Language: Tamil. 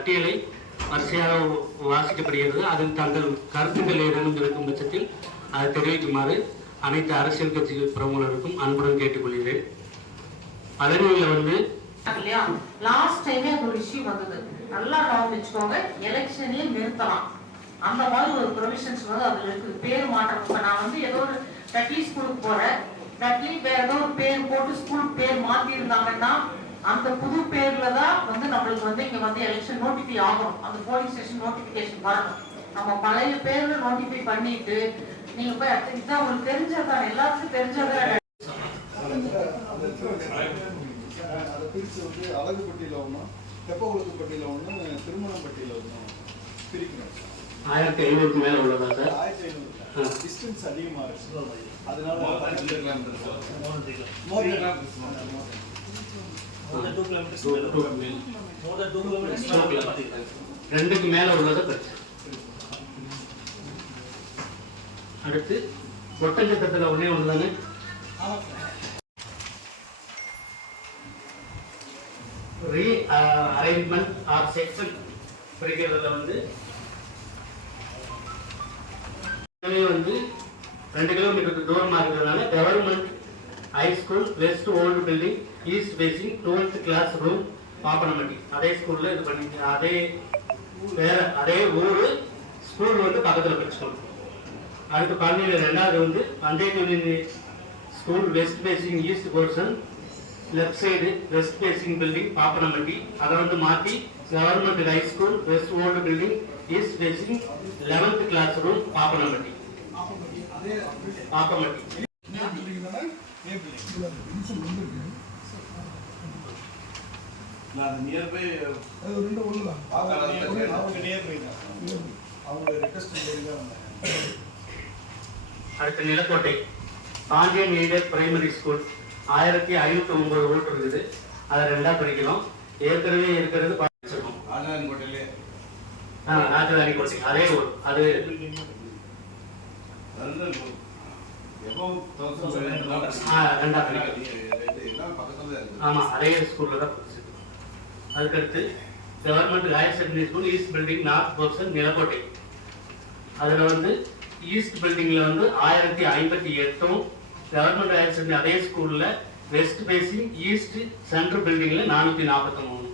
பட்டியலை வரிசையாக வாசிக்கப்படுகிறது. அதில் தங்கள் கருத்துக்கள் ஏதேனும் இருக்கும் பட்சத்தில் அதை தெரிவிக்குமாறு அனைத்து அரசியல் கட்சி பிரமுகர்களுக்கும் அன்புடன் கேட்டுக்கொள்கிறேன். பதினேழுல வந்து இல்லையா? லாஸ்ட் டைமே ஒரு இஷ்யூ வந்தது. நல்லா ஞாபகம் வச்சுக்கோங்க. எலெக்ஷனே நிறுத்தலாம். அந்த மாதிரி ஒரு ப்ரொவிஷன்ஸ் வந்து அதுல இருக்குது. பேர் மாற்றம். இப்ப நான் வந்து ஏதோ ஒரு டட்லி ஸ்கூலுக்கு போறேன். டட்லி வேற ஏதோ ஒரு பேர் போட்டு ஸ்கூல் பேர் மாத்தி இருந்தாங்கன்னா அந்த புது பேர்ல தான் வந்து நம்மளுக்கு வந்து இங்க வந்து எலெக்ஷன் நோட்டிஃபை ஆகணும். அந்த போலிங் ஸ்டேஷன் நோட்டிபிகேஷன் வரணும். நம்ம பழைய பேர்ல நோட்டிஃபை பண்ணிட்டு நீங்க போய் இதுதான் உங்களுக்கு தெரிஞ்சதுதான் எல்லாத்துக்கும் தெரிஞ்சதான் அதை பிரித்து வந்து அழகு பட்டியல ஒன்றும் தெப்ப ஒழுக்கு பட்டியல ஒன்று திருமணம் பட்டியல ஒன்றும் பிரிக்கணும் ஆயிரத்தி ஐநூறுக்கு மேலே உள்ளதா சார்? ஆயிரத்தி ஐநூறு. டிஸ்டன்ஸ் அதிகமாக இருக்கு. அதனால ரெண்டுக்கு மேலே உள்ளதை பிரச்சனை அடுத்து ஒட்டஞ்சத்தத்தில் ஒன்றே ஒன்று தானே ரீ அரேஞ்ச்மெண்ட் ஆர் செக்ஷன் பிரிக்கிறதுல வந்து ரெண்டு கிலோமீட்டருக்கு தூரமாக இருக்கிறதுனால government high school west old building east facing twelfth class room Pappanamatti அதே ஸ்கூல்ல இது பண்ணி அதே வேற அதே ஊர் ஸ்கூல் வந்து பக்கத்தில் படிச்சுக்கணும் அடுத்து பழனியில் ரெண்டாவது வந்து union school west facing east portion left side west facing building Pappanamatti அதை வந்து மாற்றி government high school west old building east facing eleventh class room Pappanamatti Pappamatti அடுத்த Nilakottai Pandian aided primary school ஆயிரத்தி ஐநூத்தி ஒன்பது ஓல்ட் இருக்குது. அதை ரெண்டா பிரிக்கிறோம் ஏற்கனவே இருக்கிறது படிச்சிருக்கோம் ராஜதானி கோட்டை. அதே ஊர். அது ஆமாம் அதே ஸ்கூலில் தான் படிச்சிருக்கோம் அதுக்கடுத்து government higher secondary school east building north portion Nilakottai. அதில் வந்து ஈஸ்ட் பில்டிங்கில் வந்து ஆயிரத்தி ஐம்பத்தி எட்டும் கவர்மெண்ட் ஹையர் செகண்டரி அதே ஸ்கூலில் வெஸ்ட் பேசிங் ஈஸ்ட் சென்ட்ரல் பில்டிங்கில் நானூற்றி நாற்பத்தி மூணு